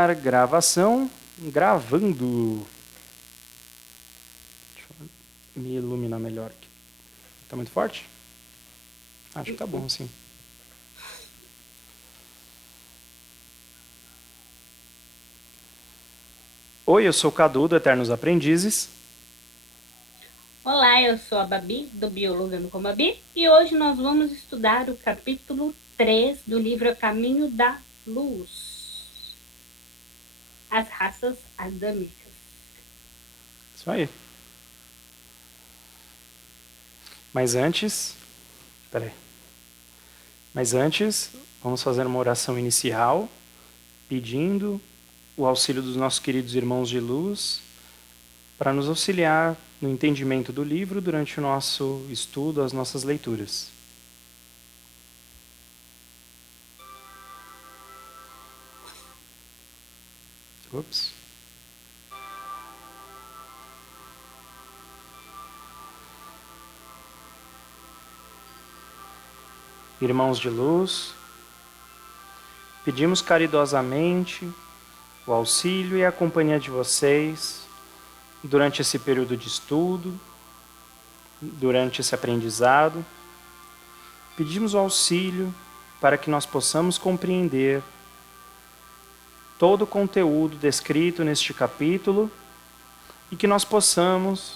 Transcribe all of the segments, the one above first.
iniciar gravação, gravando. Deixa eu me iluminar melhor aqui. Tá muito forte? Acho que tá bom, sim. Oi, eu sou o Cadu, do Eternos Aprendizes. Olá, eu sou a Babi, do Biologando com Babi, e hoje nós vamos estudar o capítulo 3 do livro A Caminho da Luz. As raças adâmicas. Isso aí. Mas antes, vamos fazer uma oração inicial, pedindo o auxílio dos nossos queridos irmãos de luz para nos auxiliar no entendimento do livro durante o nosso estudo, as nossas leituras. Ups. Irmãos de luz, pedimos caridosamente o auxílio e a companhia de vocês durante esse período de estudo, durante esse aprendizado. Pedimos o auxílio para que nós possamos compreender todo o conteúdo descrito neste capítulo e que nós possamos,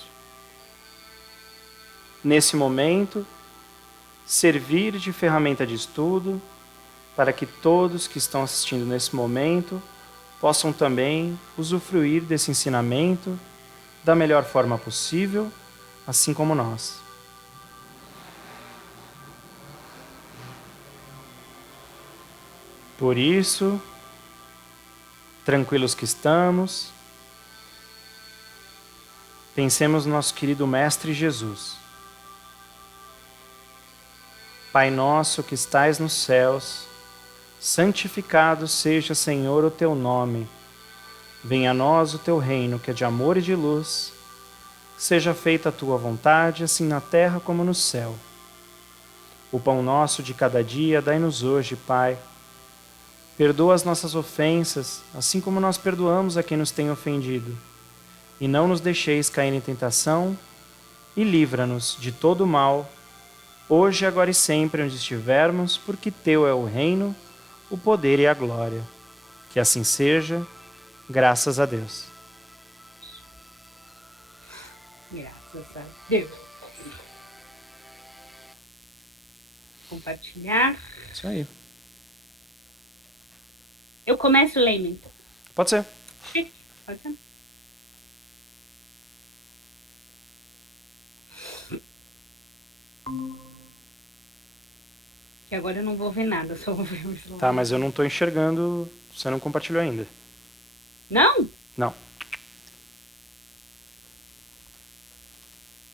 nesse momento, servir de ferramenta de estudo para que todos que estão assistindo nesse momento possam também usufruir desse ensinamento da melhor forma possível, assim como nós. Por isso, tranquilos que estamos, pensemos no nosso querido Mestre Jesus. Pai nosso que estais nos céus, santificado seja, Senhor, o teu nome. Venha a nós o teu reino, que é de amor e de luz. Seja feita a tua vontade, assim na terra como no céu. O pão nosso de cada dia dai-nos hoje, Pai. Perdoa as nossas ofensas, assim como nós perdoamos a quem nos tem ofendido. E não nos deixeis cair em tentação, e livra-nos de todo o mal, hoje, agora e sempre, onde estivermos, porque teu é o reino, o poder e a glória. Que assim seja, graças a Deus. Graças a Deus. Compartilhar. Isso aí. Eu começo lendo, então. Pode ser. Pode ser. Que agora eu não vou ver nada, só vou ver o celular. Tá, mas eu não estou enxergando. Você não compartilhou ainda. Não? Não.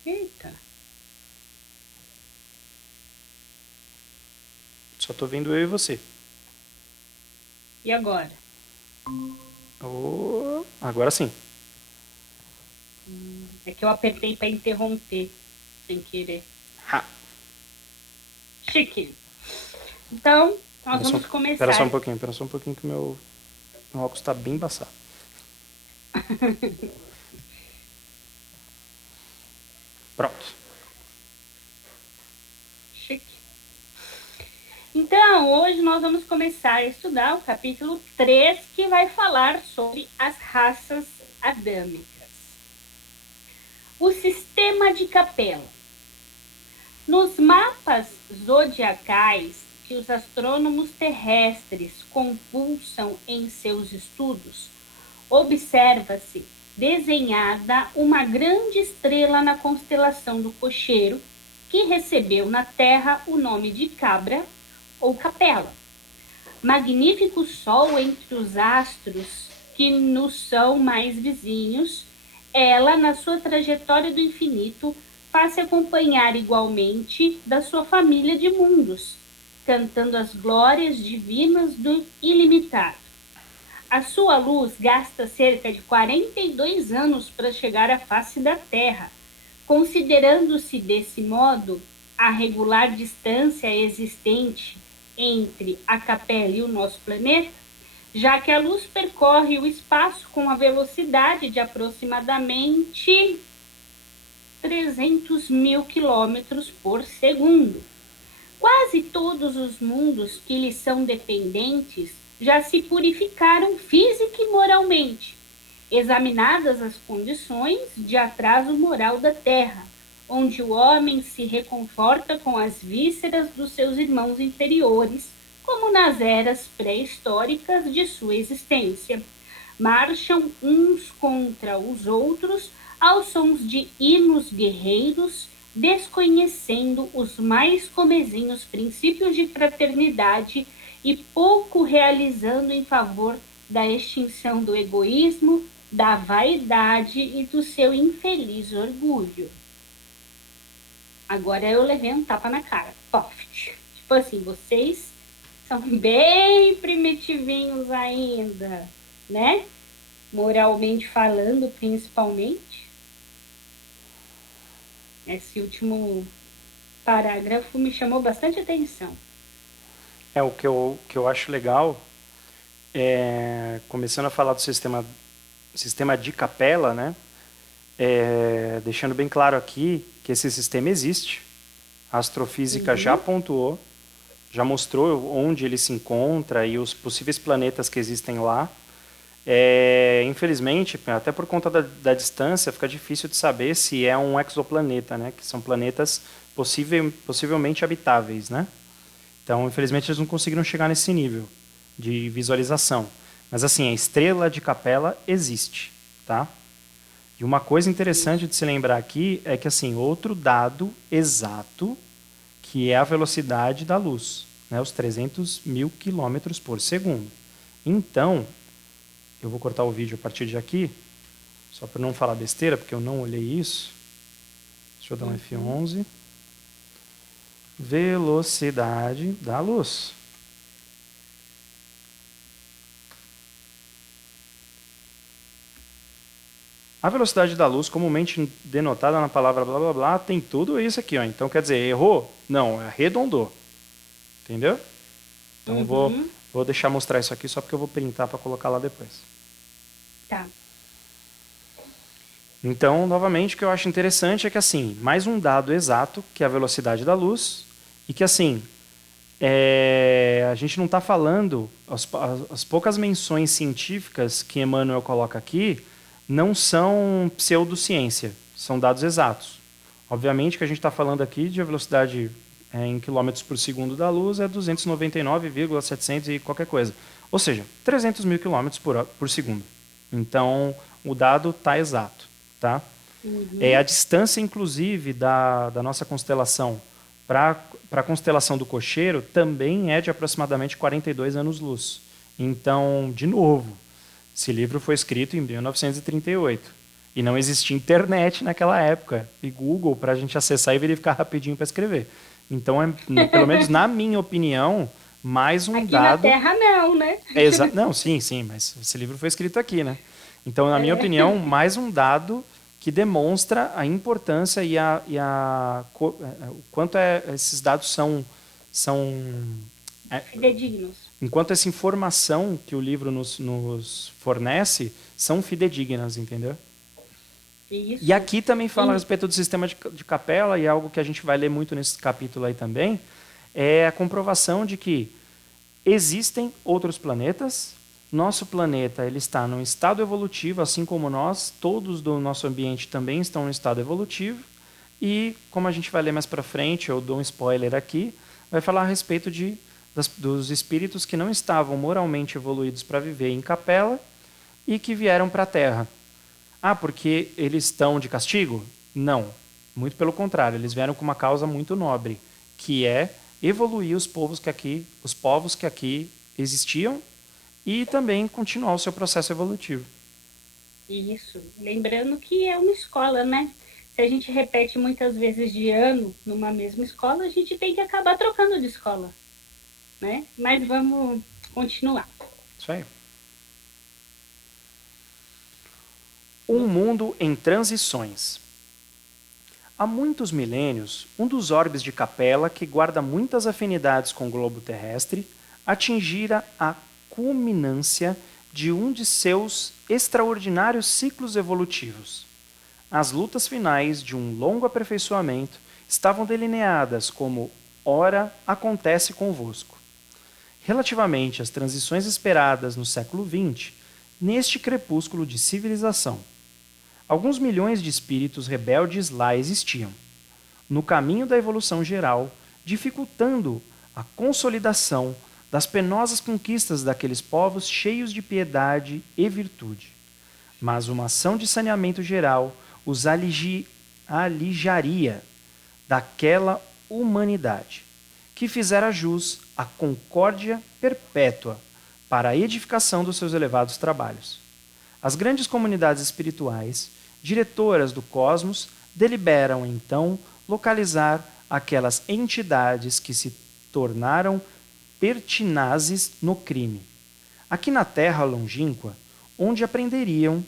Eita. Só estou vendo eu e você. E agora? Oh, agora sim. É que eu apertei para interromper, sem querer. Ha. Chique. Então, nós vamos começar. Espera só um pouquinho que meu óculos está bem embaçado. Pronto. Chique. Então, hoje nós vamos começar a estudar o capítulo 3, que vai falar sobre as raças adâmicas. O sistema de capela. Nos mapas zodiacais que os astrônomos terrestres compulsam em seus estudos, observa-se desenhada uma grande estrela na constelação do Cocheiro, que recebeu na Terra o nome de Cabra ou Capela. Magnífico sol entre os astros que nos são mais vizinhos, ela, na sua trajetória do infinito, faz-se acompanhar igualmente da sua família de mundos, cantando as glórias divinas do ilimitado. A sua luz gasta cerca de 42 anos para chegar à face da Terra, considerando-se desse modo a regular distância existente entre a Capela e o nosso planeta. já que a luz percorre o espaço com a velocidade de aproximadamente 300 mil quilômetros por segundo. Quase todos os mundos que lhe são dependentes já se purificaram física e moralmente, examinadas as condições de atraso moral da Terra, onde o homem se reconforta com as vísceras dos seus irmãos inferiores, como nas eras pré-históricas de sua existência. Marcham uns contra os outros aos sons de hinos guerreiros, desconhecendo os mais comezinhos princípios de fraternidade e pouco realizando em favor da extinção do egoísmo, da vaidade e do seu infeliz orgulho. Agora eu levei um tapa na cara. Poft. Tipo assim, vocês são bem primitivinhos ainda, né? Moralmente falando, principalmente. Esse último parágrafo me chamou bastante atenção. O que eu acho legal, começando a falar do sistema de Capella, né? Deixando bem claro aqui que esse sistema existe. A astrofísica já pontuou, já mostrou onde ele se encontra e os possíveis planetas que existem lá. Infelizmente, até por conta da distância, fica difícil de saber se é um exoplaneta, né? Que são planetas possivelmente habitáveis, né? Então, infelizmente, eles não conseguiram chegar nesse nível de visualização. Mas, assim, a estrela de Capella existe, tá? E uma coisa interessante de se lembrar aqui é que, assim, outro dado exato, que é a velocidade da luz, né? Os 300 mil quilômetros por segundo. Então, eu vou cortar o vídeo a partir de aqui, só para não falar besteira, porque eu não olhei isso. Deixa eu dar um F11. Velocidade da luz. A velocidade da luz, comumente denotada na palavra blá blá blá, tem tudo isso aqui, ó. Então, quer dizer, errou? Não, arredondou. Entendeu? Então, vou deixar mostrar isso aqui só porque eu vou printar para colocar lá depois. Tá. Então, novamente, o que eu acho interessante é que, assim, mais um dado exato, que é a velocidade da luz, e que, assim, a gente não está falando, as poucas menções científicas que Emmanuel coloca aqui, não são pseudociência, são dados exatos. Obviamente que a gente está falando aqui de a velocidade em quilômetros por segundo da luz é 299,700 e qualquer coisa. Ou seja, 300 mil quilômetros por segundo. Então, o dado está exato. Tá? A distância, inclusive, da nossa constelação para a constelação do Cocheiro também é de aproximadamente 42 anos-luz. Então, de novo, esse livro foi escrito em 1938 e não existia internet naquela época e Google para a gente acessar e verificar rapidinho para escrever. Então, pelo menos na minha opinião, mais um aqui dado... Aqui na Terra não, né? Não, sim, mas esse livro foi escrito aqui, né? Então, na minha opinião, mais um dado que demonstra a importância e o quanto esses dados são fidedignos. Enquanto essa informação que o livro nos fornece são fidedignas, entendeu? Isso. E aqui também fala a respeito do sistema de Capella, e algo que a gente vai ler muito nesse capítulo aí também, é a comprovação de que existem outros planetas. Nosso planeta ele está num estado evolutivo, assim como nós, todos do nosso ambiente também estão em estado evolutivo. E, como a gente vai ler mais para frente, eu dou um spoiler aqui, vai falar a respeito dos espíritos que não estavam moralmente evoluídos para viver em Capella e que vieram para a Terra. Ah, porque eles estão de castigo? Não. Muito pelo contrário, eles vieram com uma causa muito nobre, que é evoluir os povos que aqui existiam e também continuar o seu processo evolutivo. Isso. Lembrando que é uma escola, né? Se a gente repete muitas vezes de ano numa mesma escola, a gente tem que acabar trocando de escola, né? Mas vamos continuar. Isso aí. Um mundo em transições. Há muitos milênios, um dos orbes de Capella, que guarda muitas afinidades com o globo terrestre, atingira a culminância de um de seus extraordinários ciclos evolutivos. As lutas finais de um longo aperfeiçoamento estavam delineadas como ora acontece convosco. Relativamente às transições esperadas no século XX, neste crepúsculo de civilização, alguns milhões de espíritos rebeldes lá existiam, no caminho da evolução geral, dificultando a consolidação das penosas conquistas daqueles povos cheios de piedade e virtude. Mas uma ação de saneamento geral os alijaria daquela humanidade, que fizera jus à concórdia perpétua para a edificação dos seus elevados trabalhos. As grandes comunidades espirituais, diretoras do cosmos, deliberam então localizar aquelas entidades que se tornaram pertinazes no crime, aqui na terra longínqua, onde aprenderiam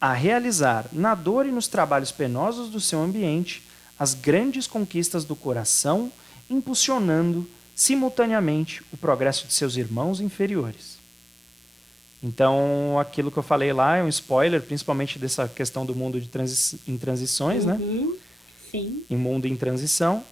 a realizar na dor e nos trabalhos penosos do seu ambiente as grandes conquistas do coração, impulsionando simultaneamente o progresso de seus irmãos inferiores. Então, aquilo que eu falei lá é um spoiler, principalmente dessa questão do mundo de em transições, né? Sim. Em mundo em transição.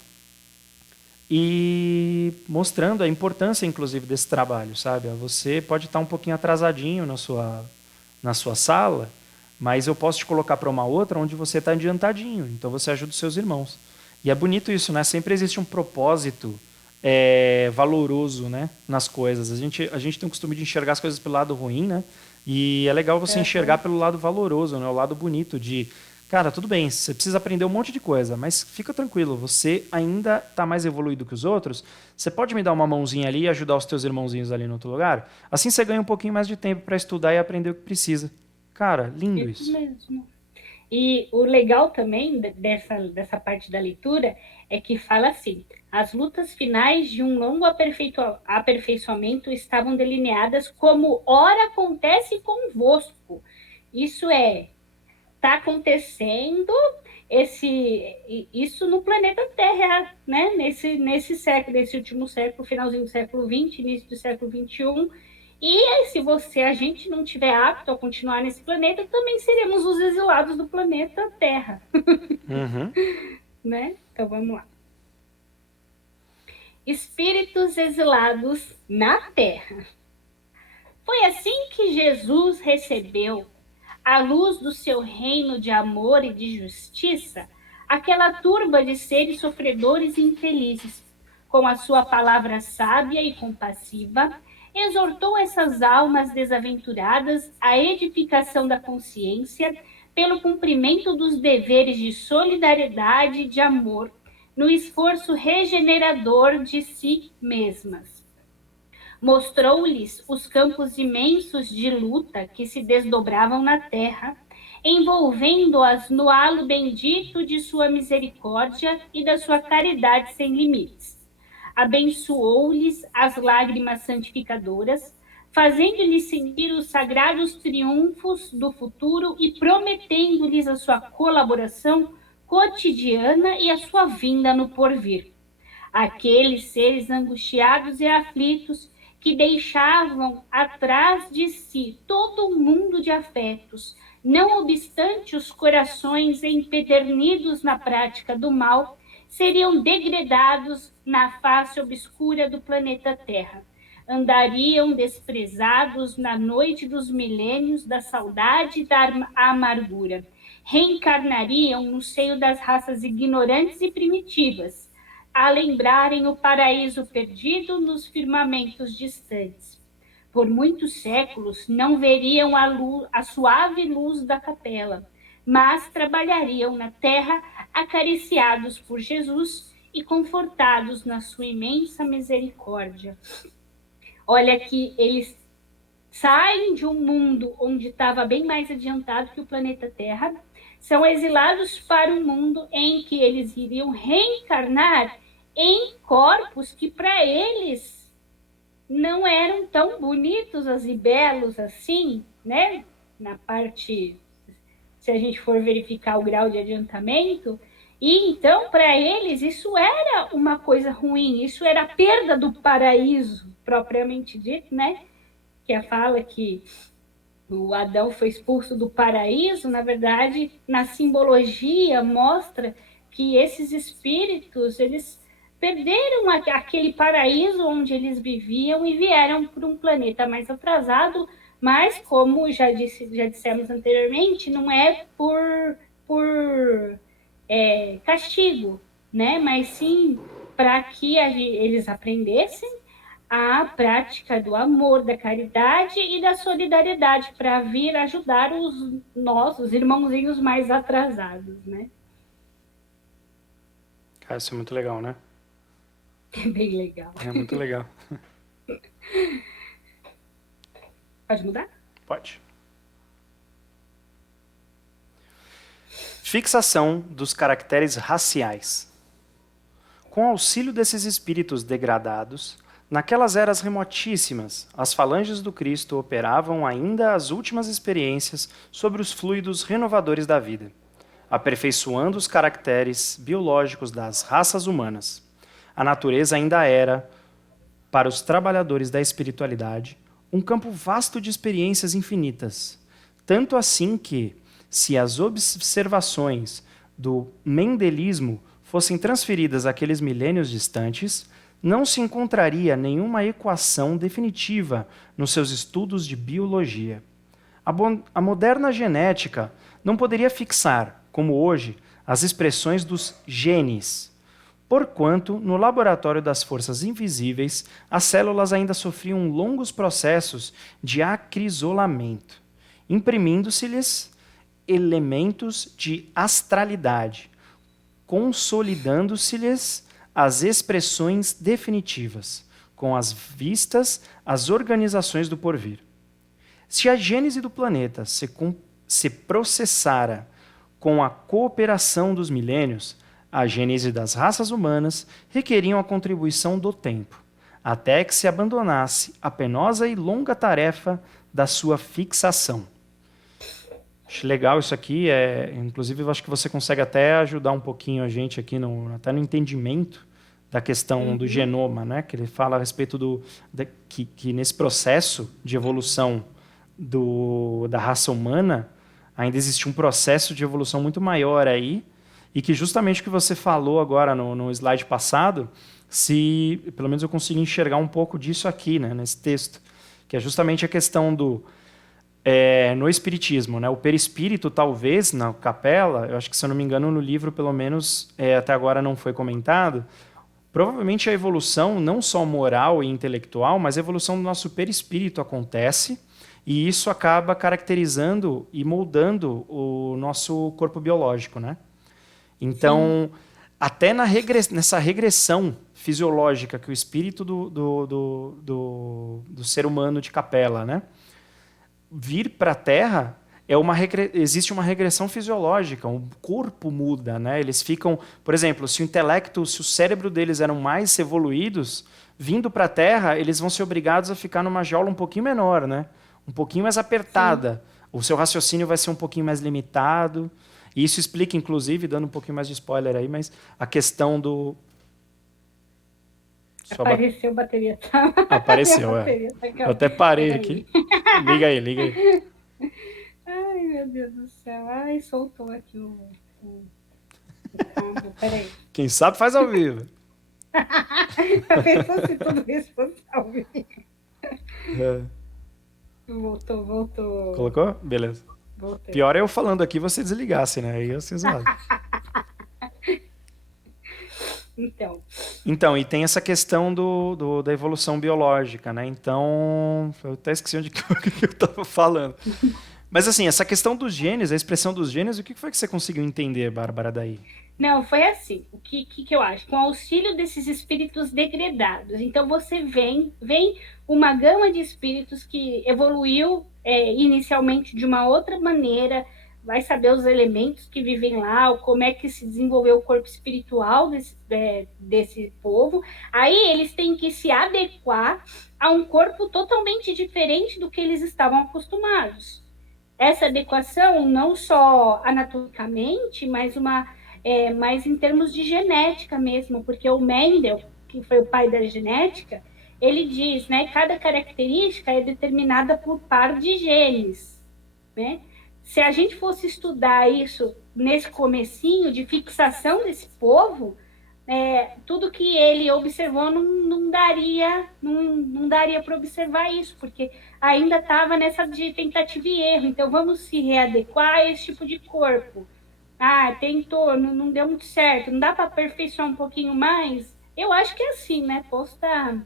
E mostrando a importância, inclusive, desse trabalho, sabe? Você pode estar um pouquinho atrasadinho na sua sala, mas eu posso te colocar para uma outra onde você está adiantadinho. Então, você ajuda os seus irmãos. E é bonito isso, né? Sempre existe um propósito valoroso, né, nas coisas. A gente tem o costume de enxergar as coisas pelo lado ruim, né? E é legal você enxergar pelo lado valoroso, né? O lado bonito de, cara, tudo bem, você precisa aprender um monte de coisa, mas fica tranquilo, você ainda está mais evoluído que os outros, você pode me dar uma mãozinha ali e ajudar os teus irmãozinhos ali no outro lugar? Assim você ganha um pouquinho mais de tempo para estudar e aprender o que precisa. Cara, lindo isso. Isso mesmo. E o legal também dessa parte da leitura é que fala assim: as lutas finais de um longo aperfeiçoamento estavam delineadas como ora acontece convosco. Isso está acontecendo isso no planeta Terra, né? Nesse século, nesse último século, finalzinho do século XX, início do século XXI. E se a gente não tiver apto a continuar nesse planeta, também seremos os exilados do planeta Terra. Uhum. Né? Então vamos lá. Espíritos exilados na Terra. Foi assim que Jesus recebeu, à luz do seu reino de amor e de justiça, aquela turba de seres sofredores e infelizes. Com a sua palavra sábia e compassiva, exortou essas almas desaventuradas à edificação da consciência pelo cumprimento dos deveres de solidariedade e de amor, no esforço regenerador de si mesmas. Mostrou-lhes os campos imensos de luta que se desdobravam na terra, envolvendo-as no halo bendito de sua misericórdia e da sua caridade sem limites. Abençoou-lhes as lágrimas santificadoras, fazendo-lhes sentir os sagrados triunfos do futuro e prometendo-lhes a sua colaboração cotidiana e a sua vinda no porvir. Aqueles seres angustiados e aflitos que deixavam atrás de si todo um mundo de afetos, não obstante os corações empedernidos na prática do mal, seriam degradados na face obscura do planeta Terra. Andariam desprezados na noite dos milênios da saudade e da amargura. Reencarnariam no seio das raças ignorantes e primitivas, a lembrarem o paraíso perdido nos firmamentos distantes. Por muitos séculos não veriam a suave luz da capela, mas trabalhariam na terra acariciados por Jesus e confortados na sua imensa misericórdia. Olha que eles saem de um mundo onde estava bem mais adiantado que o planeta Terra, são exilados para um mundo em que eles iriam reencarnar em corpos que para eles não eram tão bonitos e belos assim, né? Na parte, se a gente for verificar o grau de adiantamento, e então para eles isso era uma coisa ruim, isso era a perda do paraíso propriamente dito, né? que a fala que o Adão foi expulso do paraíso, na verdade, na simbologia mostra que esses espíritos, eles perderam aquele paraíso onde eles viviam e vieram para um planeta mais atrasado, mas como já dissemos anteriormente, não é por castigo, né? Mas sim para que eles aprendessem a prática do amor, da caridade e da solidariedade para vir ajudar os nossos irmãozinhos mais atrasados, né? Cara, isso é muito legal, né? É bem legal. É muito legal. Pode mudar? Pode. Fixação dos caracteres raciais. Com auxílio desses espíritos degradados, naquelas eras remotíssimas, as falanges do Cristo operavam ainda as últimas experiências sobre os fluidos renovadores da vida, aperfeiçoando os caracteres biológicos das raças humanas. A natureza ainda era, para os trabalhadores da espiritualidade, um campo vasto de experiências infinitas, tanto assim que, se as observações do mendelismo fossem transferidas àqueles milênios distantes, não se encontraria nenhuma equação definitiva nos seus estudos de biologia. A moderna genética não poderia fixar, como hoje, as expressões dos genes, porquanto, no laboratório das forças invisíveis, as células ainda sofriam longos processos de acrisolamento, imprimindo-se-lhes elementos de astralidade, consolidando-se-lhes as expressões definitivas, com as vistas às organizações do porvir. Se a gênese do planeta se processara com a cooperação dos milênios, a gênese das raças humanas requeriam a contribuição do tempo, até que se abandonasse a penosa e longa tarefa da sua fixação. Acho legal isso aqui, inclusive eu acho que você consegue até ajudar um pouquinho a gente aqui, até no entendimento da questão do genoma, né? Que ele fala a respeito que nesse processo de evolução da raça humana, ainda existe um processo de evolução muito maior aí, e que justamente o que você falou agora no slide passado, pelo menos eu consigo enxergar um pouco disso aqui, né, nesse texto, que é justamente a questão no espiritismo, né? O perispírito, talvez, na capela, eu acho que, se eu não me engano, no livro, pelo menos, até agora não foi comentado, provavelmente a evolução, não só moral e intelectual, mas a evolução do nosso perispírito acontece, e isso acaba caracterizando e moldando o nosso corpo biológico, né? Então, até nessa regressão fisiológica que o espírito do ser humano de capela, né, vir para a Terra, existe uma regressão fisiológica, o corpo muda, né? Eles ficam, por exemplo, se o cérebro deles eram mais evoluídos, vindo para a Terra, eles vão ser obrigados a ficar numa jaula um pouquinho menor, né? Um pouquinho mais apertada. Sim. O seu raciocínio vai ser um pouquinho mais limitado. E isso explica, inclusive, dando um pouquinho mais de spoiler aí, mas a questão do... Apareceu a bateria. Apareceu, bateria tá. Eu até parei aqui. Liga aí. Ai, meu Deus do céu. Ai, soltou aqui o cabo. Peraí. Quem sabe faz ao vivo. Pensou se tudo isso fosse ao vivo. Voltou. Colocou? Beleza. Voltei. Pior é eu falando aqui, você desligasse, né? Aí eu sei zoado. Então, e tem essa questão da evolução biológica, né? Então, eu até esqueci onde que eu estava falando. Mas assim, essa questão dos genes, a expressão dos genes, o que foi que você conseguiu entender, Bárbara, daí? Não, foi assim. O que eu acho? Com auxílio desses espíritos degradados. Então, você vem uma gama de espíritos que evoluiu inicialmente de uma outra maneira, vai saber os elementos que vivem lá, como é que se desenvolveu o corpo espiritual desse povo. Aí eles têm que se adequar a um corpo totalmente diferente do que eles estavam acostumados. Essa adequação não só anatomicamente, mas mais em termos de genética mesmo, porque o Mendel, que foi o pai da genética, ele diz, né, cada característica é determinada por par de genes, né? Se a gente fosse estudar isso nesse comecinho de fixação desse povo, tudo que ele observou não daria para observar isso, porque ainda estava nessa de tentativa e erro. Então, vamos se readequar a esse tipo de corpo. Ah, tentou, não deu muito certo, não dá para aperfeiçoar um pouquinho mais? Eu acho que é assim, né? Posso estar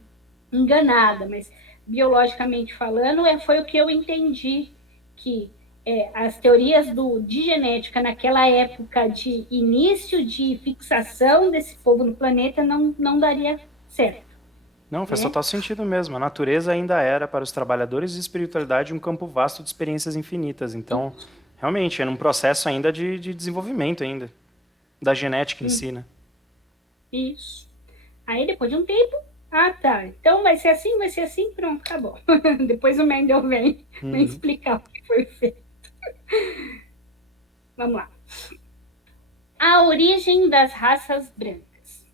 enganada, mas biologicamente falando, foi o que eu entendi que as teorias de genética naquela época de início de fixação desse povo no planeta não daria certo, Não, faz né? total sentido mesmo. A natureza ainda era, para os trabalhadores de espiritualidade, um campo vasto de experiências infinitas. Então, realmente, era um processo ainda de desenvolvimento ainda, da genética em si, né? Isso. Aí, depois de um tempo, tá, então vai ser assim, pronto, acabou. Depois o Mendel vem Uhum. explicar o que foi feito. Vamos lá. A origem das raças brancas.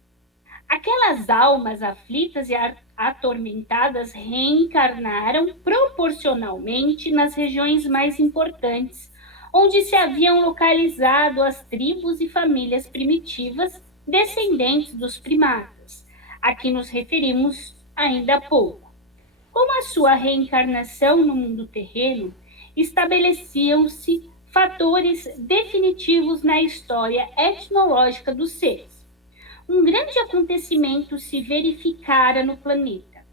Aquelas almas aflitas e atormentadas reencarnaram proporcionalmente nas regiões mais importantes, onde se haviam localizado as tribos e famílias primitivas descendentes dos primatas, a que nos referimos ainda há pouco. Com a sua reencarnação no mundo terreno, estabeleciam-se fatores definitivos na história etnológica dos seres. Um grande acontecimento se verificara no planeta.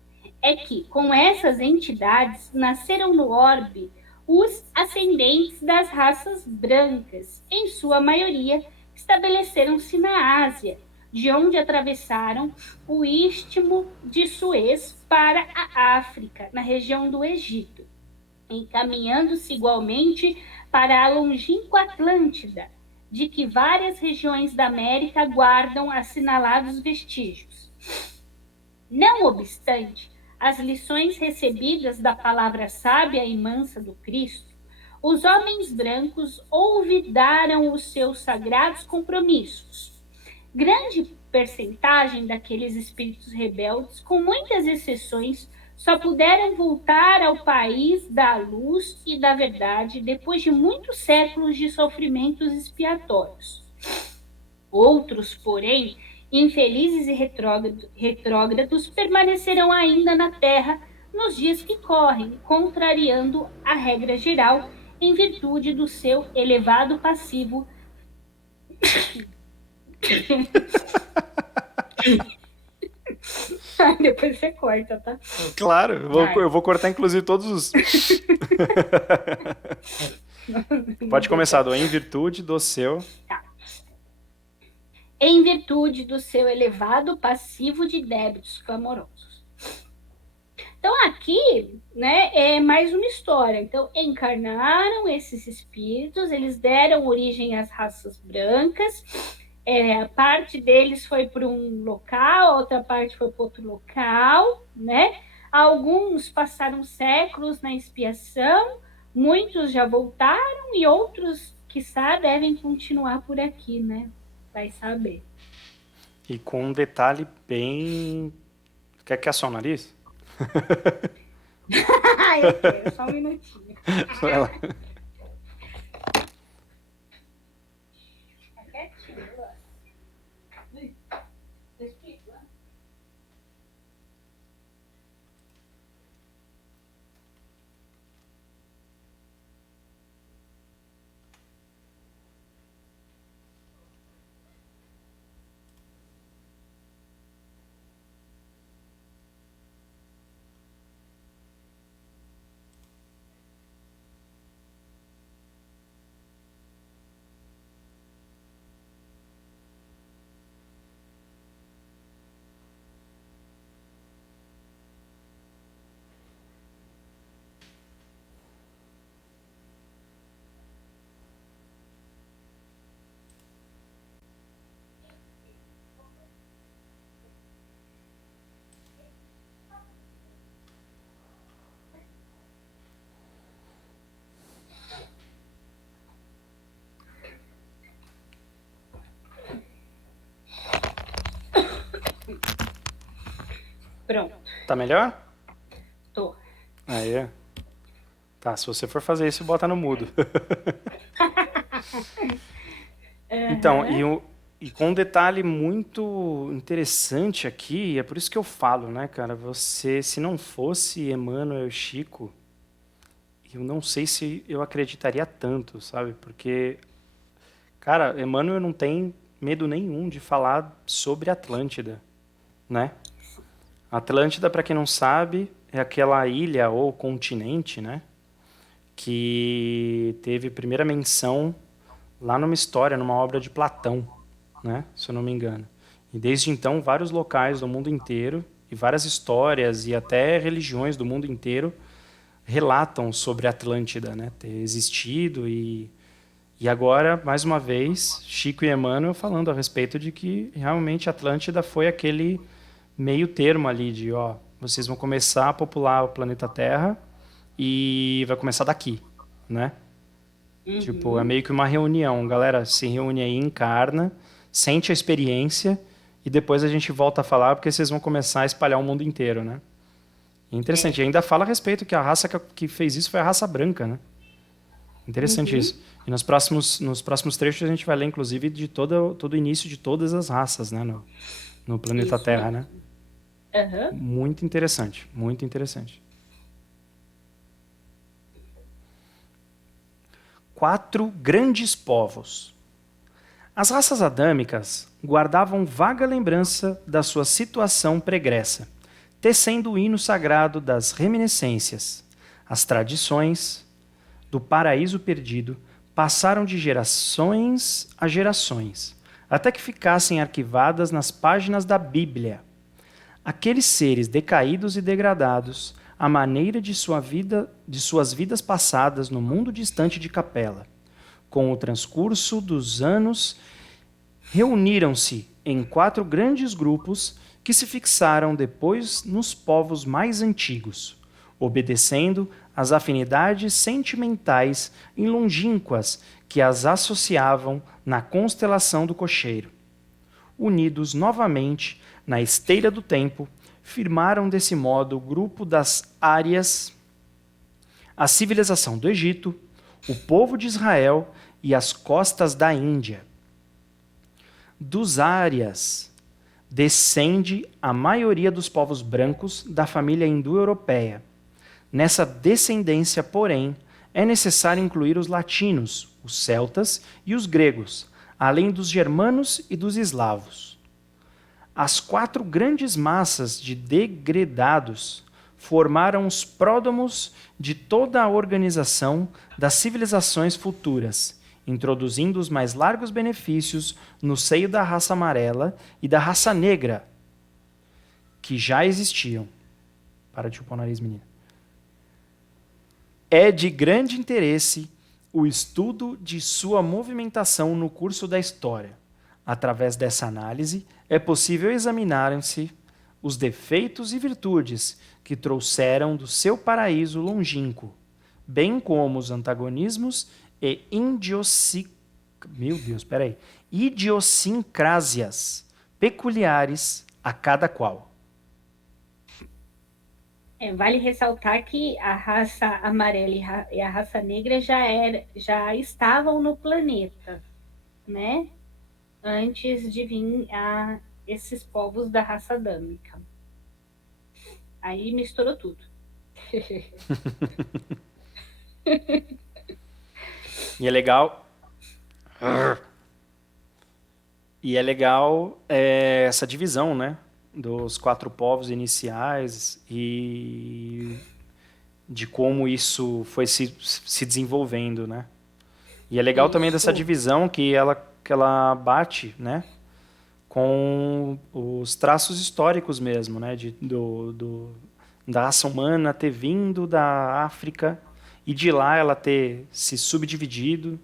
É que, com essas entidades, nasceram no orbe os ascendentes das raças brancas. Em sua maioria, estabeleceram-se na Ásia, de onde atravessaram o Istmo de Suez para a África, na região do Egito, encaminhando-se igualmente para a longínqua Atlântida, de que várias regiões da América guardam assinalados vestígios. Não obstante as lições recebidas da palavra sábia e mansa do Cristo, os homens brancos olvidaram os seus sagrados compromissos. Grande percentagem daqueles espíritos rebeldes, com muitas exceções, só puderam voltar ao país da luz e da verdade depois de muitos séculos de sofrimentos expiatórios. Outros, porém, infelizes e retrógrados, permanecerão ainda na terra nos dias que correm, contrariando a regra geral em virtude do seu elevado passivo. Depois você corta, tá? Claro, Ai, eu vou cortar inclusive todos os. não Pode deu começar, do certo. em virtude do seu. Tá. Em virtude do seu elevado passivo de débitos clamorosos. Então, aqui, né, é mais uma história. Então, encarnaram esses espíritos, eles deram origem às raças brancas, parte deles foi para um local, outra parte foi para outro local, né? Alguns passaram séculos na expiação, muitos já voltaram e outros, quiçá, devem continuar por aqui, né? Vai saber. E com um detalhe bem. Quer que assar o nariz? Eu quero, só um minutinho. Vai lá. Tá quietinho, Pronto, Tá melhor? tô. Aí. Tá, se você for fazer isso, bota no mudo. Então, Aham. e com um detalhe muito interessante aqui, é por isso que eu falo, né, cara? Você, se não fosse Emmanuel e Chico, eu não sei se eu acreditaria tanto, sabe? Porque, cara, Emmanuel não tem medo nenhum de falar sobre Atlântida, né? Atlântida, para quem não sabe, é aquela ilha ou continente, né? Que teve primeira menção lá numa história, numa obra de Platão, né? Se eu não me engano. E desde então, vários locais do mundo inteiro e várias histórias e até religiões do mundo inteiro relatam sobre a Atlântida, né? Ter existido e agora, mais uma vez, Chico e Emmanuel falando a respeito de que realmente a Atlântida foi aquele meio termo ali de, ó, vocês vão começar a popular o planeta Terra e vai começar daqui, né? Tipo, é Uhum. meio que uma reunião. A galera se reúne aí, encarna, sente a experiência e depois a gente volta a falar porque vocês vão começar a espalhar o mundo inteiro, né? É interessante. E É. ainda fala a respeito que a raça que fez isso foi a raça branca, né? Interessante Uhum. isso. E nos próximos trechos a gente vai ler, inclusive, de todo o início de todas as raças, né? No planeta Isso Terra, né? mesmo. Aham. Muito interessante, muito interessante. 4 grandes povos. As raças adâmicas guardavam vaga lembrança da sua situação pregressa, tecendo o hino sagrado das reminiscências. As tradições do paraíso perdido passaram de gerações a gerações, até que ficassem arquivadas nas páginas da Bíblia. Aqueles seres decaídos e degradados, à maneira de suas vidas passadas no mundo distante de Capela, com o transcurso dos anos, reuniram-se em 4 grandes grupos que se fixaram depois nos povos mais antigos, obedecendo às afinidades sentimentais e longínquas que as associavam na constelação do cocheiro. Unidos novamente na esteira do tempo, firmaram desse modo o grupo das Árias, a civilização do Egito, o povo de Israel e as costas da Índia. Dos Árias descende a maioria dos povos brancos da família indo-europeia. Nessa descendência, porém, é necessário incluir os latinos, os celtas e os gregos, além dos germanos e dos eslavos. As 4 grandes massas de degredados formaram os pródomos de toda a organização das civilizações futuras, introduzindo os mais largos benefícios no seio da raça amarela e da raça negra, que já existiam. Para de chupar o nariz, menina. É de grande interesse o estudo de sua movimentação no curso da história. Através dessa análise, é possível examinar-se os defeitos e virtudes que trouxeram do seu paraíso longínquo, bem como os antagonismos e idiosincrásias peculiares a cada qual. Vale ressaltar que a raça amarela e a raça negra já estavam no planeta, né? Antes de vir esses povos da raça adâmica. Aí misturou tudo. E é legal. E é legal essa divisão, né? Dos 4 povos iniciais e de como isso foi se desenvolvendo, né? E é legal também dessa Isso. divisão que ela bate, né? Com os traços históricos mesmo, né? Da raça humana ter vindo da África e de lá ela ter se subdividido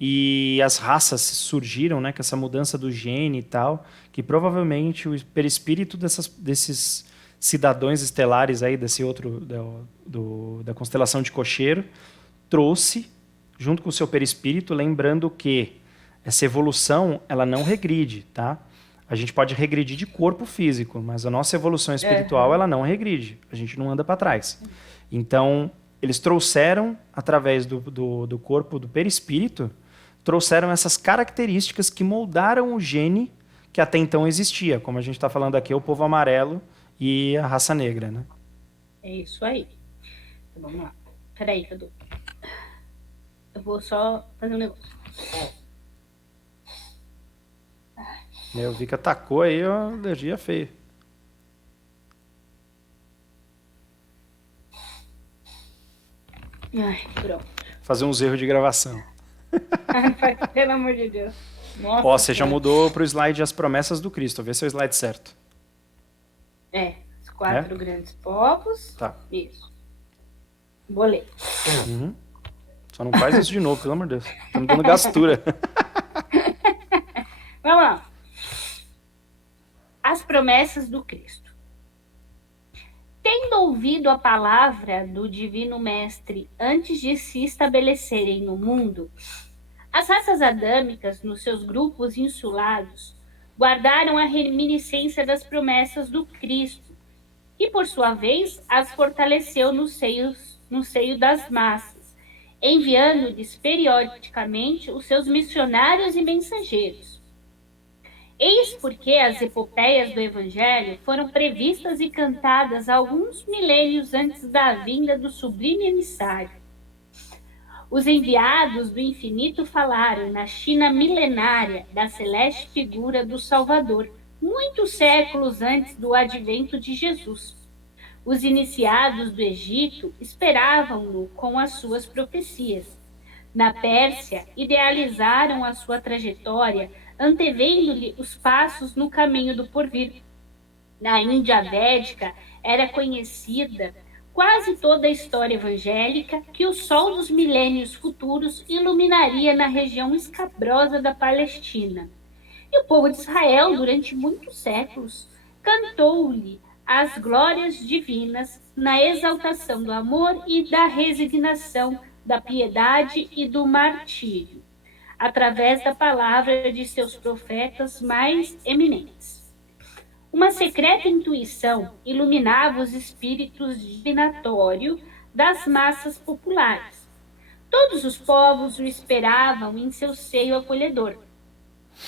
e as raças surgiram, né, com essa mudança do gene e tal, que provavelmente o perispírito desses cidadãos estelares aí, desse outro, da constelação de Cocheiro, trouxe, junto com o seu perispírito, lembrando que essa evolução, ela não regride, tá? A gente pode regredir de corpo físico, mas a nossa evolução espiritual, ela não regride. A gente não anda para trás. Então, eles trouxeram, através do corpo do perispírito, trouxeram essas características que moldaram o gene que até então existia. Como a gente está falando aqui, o povo amarelo e a raça negra, né? É isso aí. Então, vamos lá. Peraí, Cadu. Eu vou só fazer um negócio. Eu vi que atacou aí a alergia feia. Ai, pronto. Fazer uns erros de gravação. Pelo amor de Deus. Nossa, Ó, você já mudou pro slide As Promessas do Cristo. Vê se é o slide certo. Os 4 grandes povos. Tá. Isso. Bolei. Uhum. Só não faz isso de novo, pelo amor de Deus. Tá me dando gastura. Vamos lá. As promessas do Cristo. Tendo ouvido a palavra do Divino Mestre antes de se estabelecerem no mundo, as raças adâmicas, nos seus grupos insulados, guardaram a reminiscência das promessas do Cristo e, por sua vez, as fortaleceu no seio das massas, enviando-lhes periodicamente os seus missionários e mensageiros. Eis porque as epopeias do Evangelho foram previstas e cantadas alguns milênios antes da vinda do sublime emissário. Os enviados do infinito falaram na China milenária da celeste figura do Salvador, muitos séculos antes do advento de Jesus. Os iniciados do Egito esperavam-no com as suas profecias. Na Pérsia, idealizaram a sua trajetória, antevendo-lhe os passos no caminho do porvir. Na Índia Védica, era conhecida quase toda a história evangélica que o sol dos milênios futuros iluminaria na região escabrosa da Palestina. E o povo de Israel, durante muitos séculos, cantou-lhe as glórias divinas na exaltação do amor e da resignação, da piedade e do martírio, através da palavra de seus profetas mais eminentes. Uma secreta intuição iluminava os espíritos divinatórios das massas populares. Todos os povos o esperavam em seu seio acolhedor.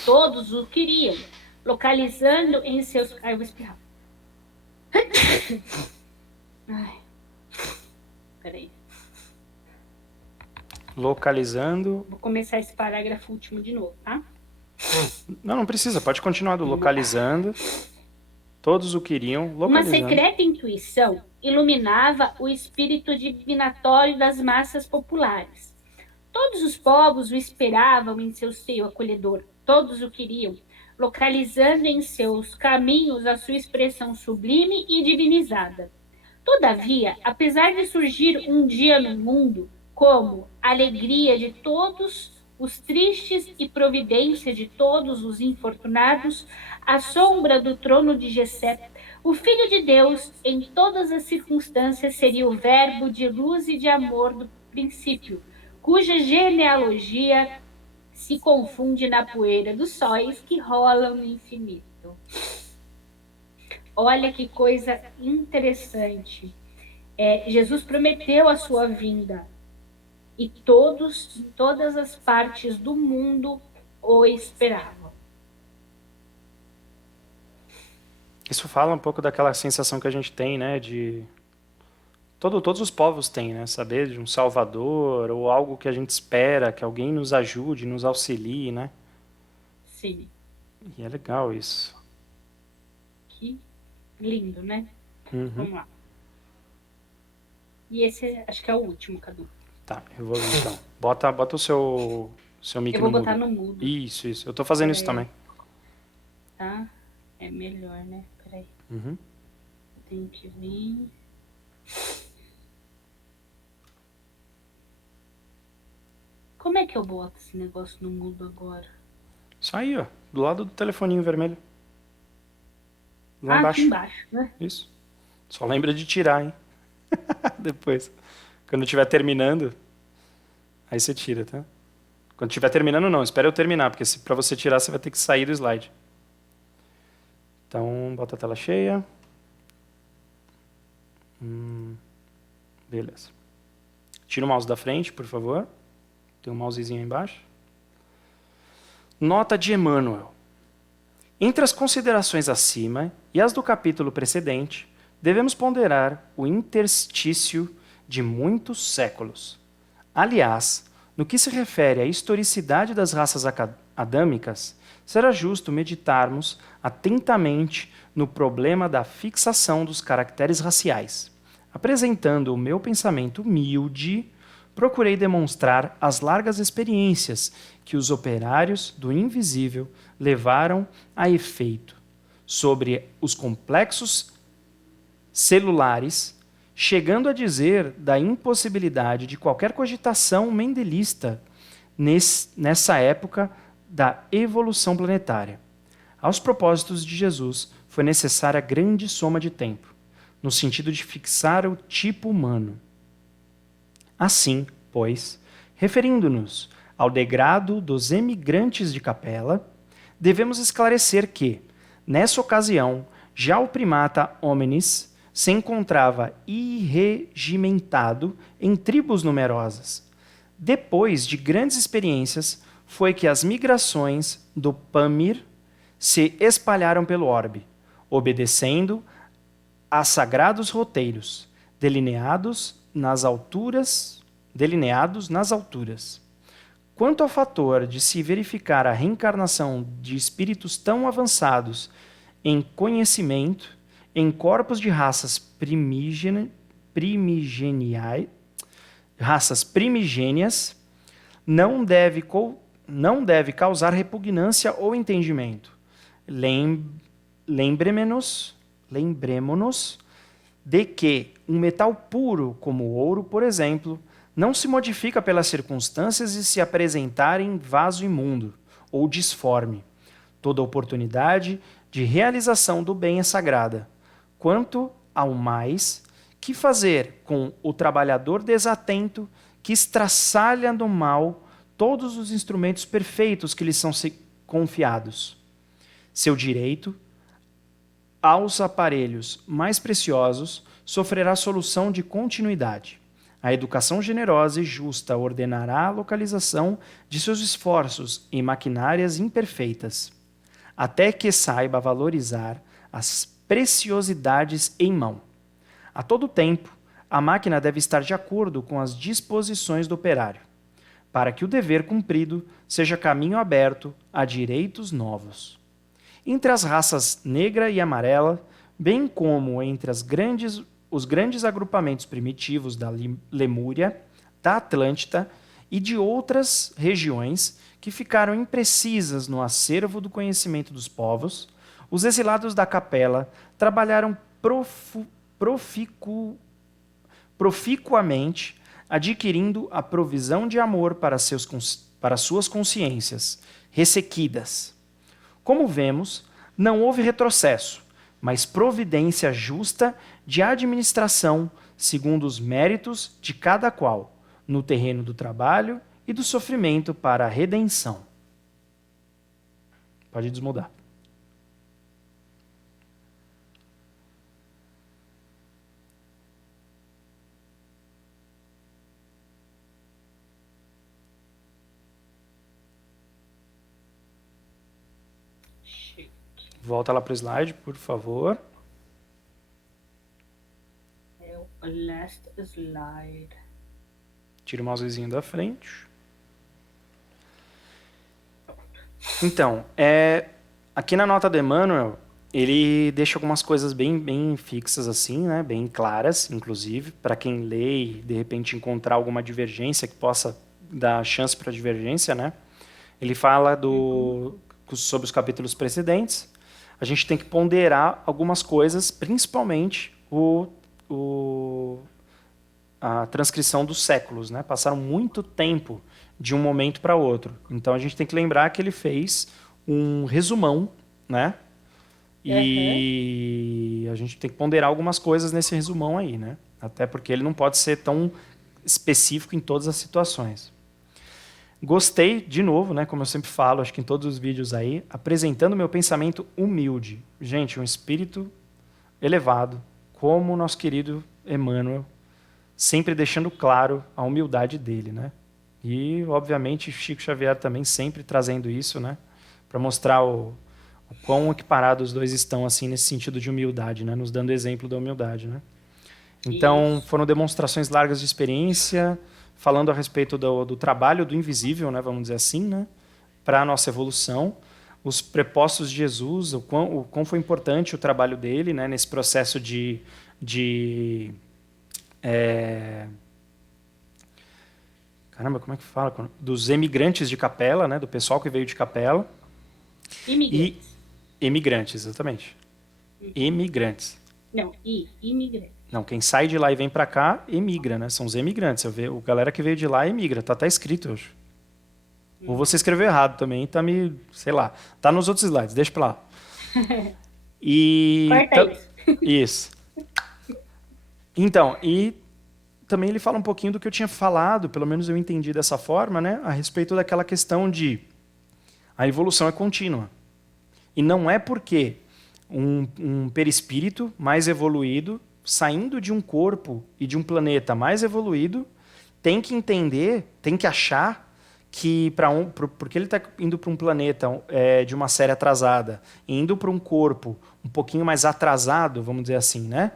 Todos o queriam, localizando em seus... Ai, eu vou espirrar. Ai. Peraí. Localizando... Vou começar esse parágrafo último de novo, tá? Não precisa. Pode continuar do localizando. Todos o queriam, localizando. Uma secreta intuição iluminava o espírito divinatório das massas populares. Todos os povos o esperavam em seu seio acolhedor. Todos o queriam, localizando em seus caminhos a sua expressão sublime e divinizada. Todavia, apesar de surgir um dia no mundo como alegria de todos os tristes e providência de todos os infortunados, à sombra do trono de Jessé, o Filho de Deus, em todas as circunstâncias, seria o verbo de luz e de amor do princípio, cuja genealogia se confunde na poeira dos sóis que rolam no infinito. Olha que coisa interessante. Jesus prometeu a sua vinda e todos, em todas as partes do mundo, o esperavam. Isso fala um pouco daquela sensação que a gente tem, né, de... Todos os povos têm, né, saber de um salvador ou algo que a gente espera, que alguém nos ajude, nos auxilie, né? Sim. E é legal isso. Que lindo, né? Uhum. Vamos lá. E esse acho que é o último, Cadu. Tá, eu vou então. Bota o seu mic Eu no vou mudo. botar no mudo. Isso. Eu tô fazendo isso também. Tá? É melhor, né? Peraí. Uhum. Tem que vir... Como é que eu boto esse negócio no mudo agora? Isso aí, ó. Do lado do telefoninho vermelho. Lá embaixo. Aqui embaixo, né? Isso. Só lembra de tirar, hein? Depois. Quando estiver terminando, aí você tira, tá? Quando estiver terminando, não. Espera eu terminar, porque pra você tirar, você vai ter que sair do slide. Então, bota a tela cheia. Beleza. Tira o mouse da frente, por favor. Tem um mousezinho aí embaixo. Nota de Emmanuel. Entre as considerações acima e as do capítulo precedente, devemos ponderar o interstício de muitos séculos. Aliás, no que se refere à historicidade das raças adâmicas, será justo meditarmos atentamente no problema da fixação dos caracteres raciais. Apresentando o meu pensamento humilde, procurei demonstrar as largas experiências que os operários do invisível levaram a efeito sobre os complexos celulares, chegando a dizer da impossibilidade de qualquer cogitação mendelista nessa época da evolução planetária. Aos propósitos de Jesus, foi necessária grande soma de tempo, no sentido de fixar o tipo humano. Assim, pois, referindo-nos ao degrado dos emigrantes de Capela, devemos esclarecer que, nessa ocasião, já o primata hominis se encontrava irregimentado em tribos numerosas. Depois de grandes experiências, foi que as migrações do Pamir se espalharam pelo orbe, obedecendo a sagrados roteiros, delineados nas alturas. Quanto ao fator de se verificar a reencarnação de espíritos tão avançados em conhecimento em corpos de raças primigênias, não deve causar repugnância ou entendimento. Lembremo-nos de que um metal puro, como o ouro, por exemplo, não se modifica pelas circunstâncias de se apresentar em vaso imundo ou disforme. Toda oportunidade de realização do bem é sagrada. Quanto ao mais, que fazer com o trabalhador desatento que estraçalha no mal todos os instrumentos perfeitos que lhe são confiados? Seu direito aos aparelhos mais preciosos sofrerá solução de continuidade. A educação generosa e justa ordenará a localização de seus esforços em maquinárias imperfeitas, até que saiba valorizar as preciosidades em mão. A todo tempo, a máquina deve estar de acordo com as disposições do operário, para que o dever cumprido seja caminho aberto a direitos novos. Entre as raças negra e amarela, bem como entre os grandes agrupamentos primitivos da Lemúria, da Atlântida e de outras regiões que ficaram imprecisas no acervo do conhecimento dos povos, os exilados da Capela trabalharam proficuamente, adquirindo a provisão de amor para suas consciências ressequidas. Como vemos, não houve retrocesso, mas providência justa de administração segundo os méritos de cada qual, no terreno do trabalho e do sofrimento para a redenção. Pode desmudar. Volta lá para o slide, por favor. É o last slide. Tira o mousezinho da frente. Então, aqui na nota do Emmanuel, ele deixa algumas coisas bem fixas assim, né? Bem claras, inclusive, para quem lê e de repente encontrar alguma divergência que possa dar chance para divergência, né? Ele fala sobre os capítulos precedentes. A gente tem que ponderar algumas coisas, principalmente a transcrição dos séculos, né? Passaram muito tempo de um momento para outro. Então a gente tem que lembrar que ele fez um resumão, né? E a gente tem que ponderar algumas coisas nesse resumão aí, né? Até porque ele não pode ser tão específico em todas as situações. Gostei, de novo, né, como eu sempre falo, acho que em todos os vídeos aí, apresentando meu pensamento humilde. Gente, um espírito elevado, como o nosso querido Emmanuel, sempre deixando claro a humildade dele, né? E, obviamente, Chico Xavier também sempre trazendo isso, né, para mostrar o quão equiparados os dois estão assim nesse sentido de humildade, né, nos dando exemplo da humildade, né? Então, Isso. foram demonstrações largas de experiência, falando a respeito do trabalho do invisível, né, vamos dizer assim, né, para a nossa evolução, os prepostos de Jesus, o quão foi importante o trabalho dele, né, nesse processo caramba, como é que fala? Dos emigrantes de capela, né, do pessoal que veio de capela, e Imigrantes. emigrantes, exatamente. Emigrantes. Não, imigrante. Não, quem sai de lá e vem para cá, emigra, né? São os emigrantes. Eu vejo, a galera que veio de lá emigra. Tá até escrito, eu acho. Ou você escreveu errado também, tá sei lá. Tá nos outros slides, deixa pra lá. Corta isso. Isso. Então, e também ele fala um pouquinho do que eu tinha falado, pelo menos eu entendi dessa forma, né? A respeito daquela questão de a evolução é contínua. E não é porque um perispírito mais evoluído, saindo de um corpo e de um planeta mais evoluído, tem que entender, tem que achar que porque ele está indo para um planeta de uma série atrasada, e indo para um corpo um pouquinho mais atrasado, vamos dizer assim, né?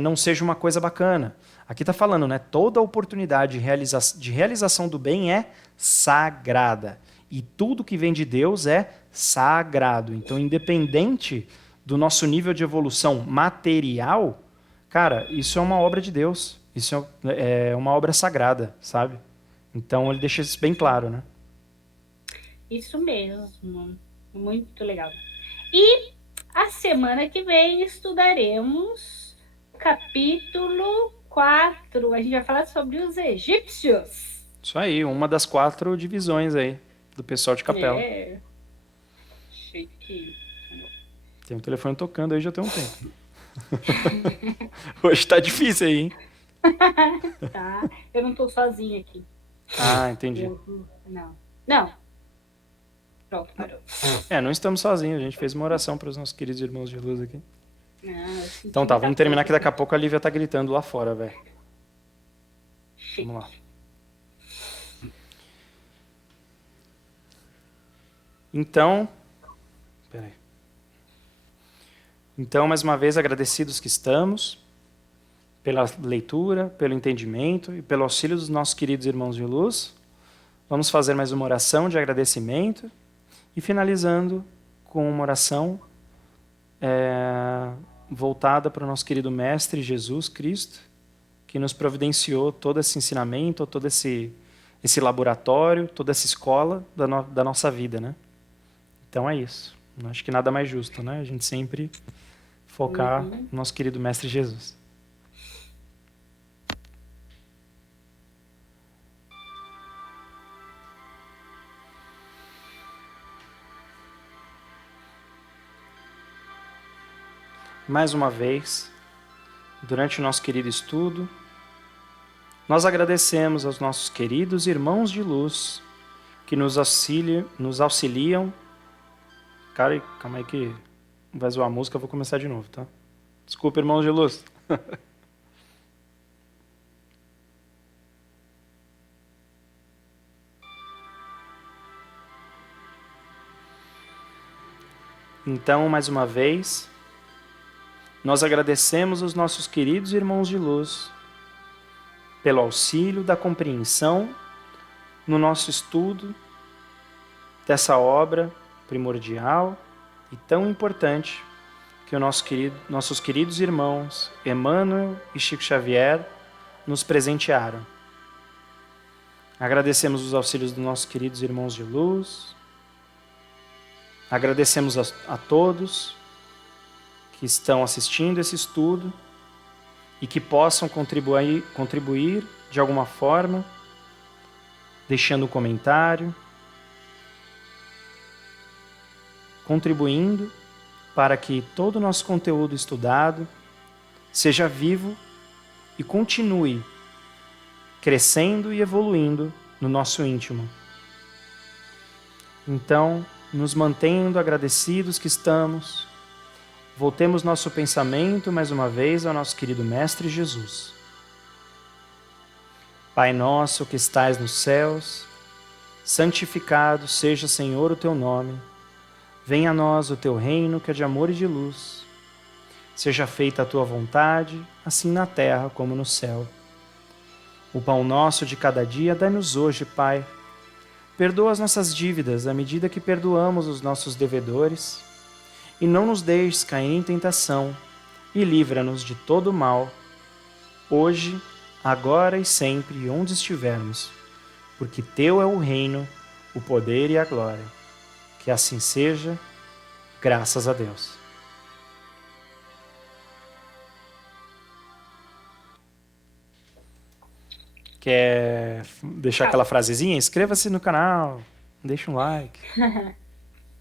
Não seja uma coisa bacana. Aqui está falando, né? Toda oportunidade de realização do bem é sagrada. E tudo que vem de Deus é sagrado. Então, independente do nosso nível de evolução material, cara, isso é uma obra de Deus. Isso é uma obra sagrada, sabe? Então, ele deixa isso bem claro, né? Isso mesmo. Muito legal. E a semana que vem estudaremos capítulo 4. A gente vai falar sobre os egípcios. Isso aí, uma das 4 divisões aí do pessoal de capela. Chique. Tem um telefone tocando aí já tem um tempo. Hoje tá difícil aí, hein? Tá. Eu não tô sozinha aqui. Ah, entendi. Não. Pronto, parou. Não estamos sozinhos. A gente fez uma oração para os nossos queridos irmãos de luz aqui. Não, Então tá, vamos terminar que daqui a pouco a Lívia tá gritando lá fora, velho. Vamos lá. Então, peraí. Então, mais uma vez, agradecidos que estamos pela leitura, pelo entendimento e pelo auxílio dos nossos queridos irmãos de luz. Vamos fazer mais uma oração de agradecimento e finalizando com uma oração voltada para o nosso querido Mestre Jesus Cristo, que nos providenciou todo esse ensinamento, todo esse laboratório, toda essa escola da nossa vida, né? Então é isso. Acho que nada mais justo, né? A gente sempre focar no nosso querido Mestre Jesus. Mais uma vez, durante o nosso querido estudo, nós agradecemos aos nossos queridos irmãos de luz que nos auxiliam. Cara, calma aí que vai zoar a música, eu vou começar de novo, tá? Desculpa, irmãos de luz. Então, mais uma vez, nós agradecemos aos nossos queridos irmãos de luz pelo auxílio da compreensão no nosso estudo dessa obra primordial e tão importante que nossos queridos irmãos Emmanuel e Chico Xavier nos presentearam. Agradecemos os auxílios dos nossos queridos irmãos de luz, agradecemos a todos que estão assistindo esse estudo e que possam contribuir de alguma forma, deixando um comentário, contribuindo para que todo o nosso conteúdo estudado seja vivo e continue crescendo e evoluindo no nosso íntimo, Então, nos mantendo agradecidos que estamos, voltemos nosso pensamento mais uma vez ao nosso querido Mestre Jesus. Pai nosso que estais nos céus, santificado seja, Senhor, o teu nome. Venha a nós o teu reino, que é de amor e de luz. Seja feita a tua vontade, assim na terra como no céu. O pão nosso de cada dia dai-nos hoje, Pai. Perdoa as nossas dívidas à medida que perdoamos os nossos devedores. E não nos deixes cair em tentação, e livra-nos de todo o mal, hoje, agora e sempre, onde estivermos. Porque teu é o reino, o poder e a glória. Que assim seja, graças a Deus. Quer deixar Tchau. aquela frasezinha? Inscreva-se no canal, deixa um like.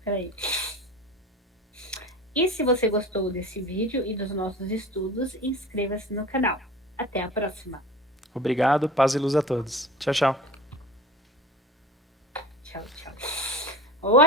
Peraí. E se você gostou desse vídeo e dos nossos estudos, inscreva-se no canal. Até a próxima. Obrigado, paz e luz a todos. Tchau, tchau. Tchau, tchau. Oi.